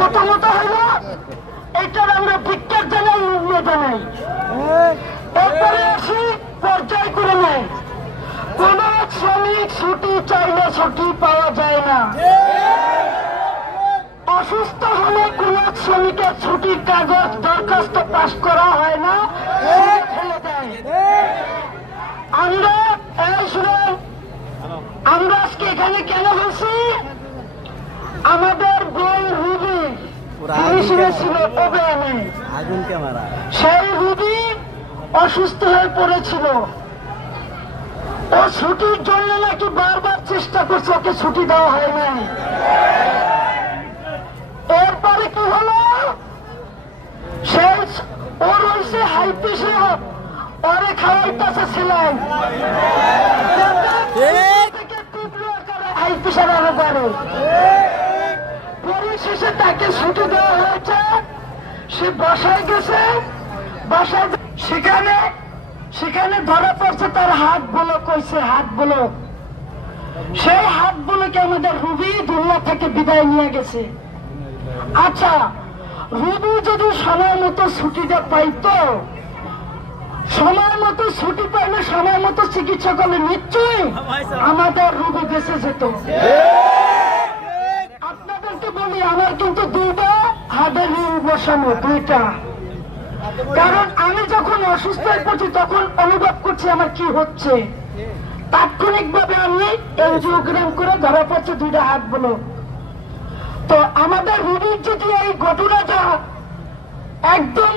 প্রথমত হইল এটার আমরা বিজ্ঞান জানাই, মূল্য জানাই। এরপরে আসি পর্যায়ক্রমে। কোন শ্রমিক ছুটি চাইলে ছুটি পাওয়া যায় না। অসুস্থ হলে কোন শ্রমিকের ছুটির কাগজ দরখাস্ত পাস করা হয় না, ফেলে দেয়। আমরা আমরা আজকে এখানে কেন বলছি, আমাদের বই রুবি ছিল প্রোগ্রামে, সেই রুবি অসুস্থ হয়ে পড়েছিল। ও ছুটির জন্য নাকি বারবার চেষ্টা করছে, ওকে ছুটি দেওয়া হয় নাই। এরপরে কি হলো, সেই ওর হয়েছে হাই প্রেশার, ওরে খাওয়াইতেছে ছিলেন হাই প্রেশার আরো বাড়ে। পরিশেষে তাকে ছুটি দেওয়া হয়েছে, সে বাসায় গেছে। বাসায় সেখানে ধরা পড়ছে তার হাত ব্লক হয়েছে, হাত ব্লক। সেই হাত ব্লকে আমাদের রুবি দুনিয়া থেকে বিদায় নিয়ে গেছে। আচ্ছা, রুবি যদি সময় মতো ছুটিটা পাইতো, সময় মতো ছুটি পাইলে সময় মতো চিকিৎসা করলে নিশ্চয়ই আমাদের রুবি বেঁচে যেত। আপনাদেরকে বলি, আমার কিন্তু দুইটা হাতে ঋণ বসানো, দুইটা। কারণ আমি যখন অসুস্থ হয়ে পড়ছি তখন অনুভব করছি আমার কি হচ্ছে। তাৎক্ষণিক ভাবে আমি এনজিওগ্রাম করে ধরা পড়ছে দুইটা হাত বলো। তো আমাদের রুগীর যদি এই ঘটনাটা একদম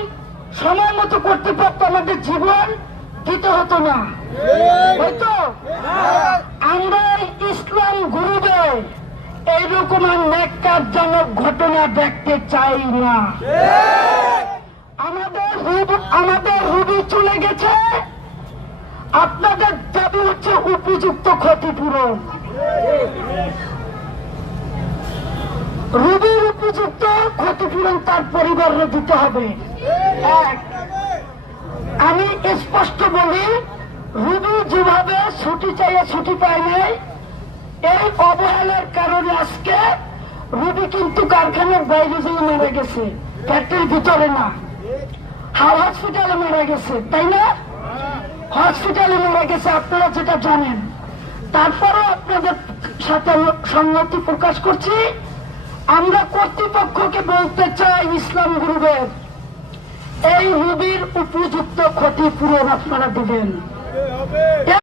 সময় মতো করতে পারতো, আমাদের জীবন দিতে হতো না, হয়তো। আমরা ইসলাম গুরুবে এইরকম ন্যাক্কারজনক ঘটনা দেখতে চাই না। আমাদের রুগী চলে গেছে, আপনাদের দাবি হচ্ছে উপযুক্ত ক্ষতিপূরণ। রুগীর উপযুক্ত ক্ষতিপূরণ তার পরিবারের দিতে হবে। আমি স্পষ্ট বলি, রুগী যেভাবে ছুটি চাইয়ে ছুটি পায় নাই, এই অবহেলার কারণে আজকে রুগী কিন্তু কারখানার বাইরে যেয়ে মারা গেছে, ফ্যাক্টরির ভিতরে না, হসপিটালে মারা গেছে, তাই না? হসপিটালে মারা গেছে, আপনারা যেটা জানেন। তারপরও আপনাদের সাথে সংহতি প্রকাশ করছি। আমরা কর্তৃপক্ষকে বলতে চাই, ইসলাম গ্রুপের এই রুগীর উপযুক্ত ক্ষতিপূরণ আপনারা দেবেন।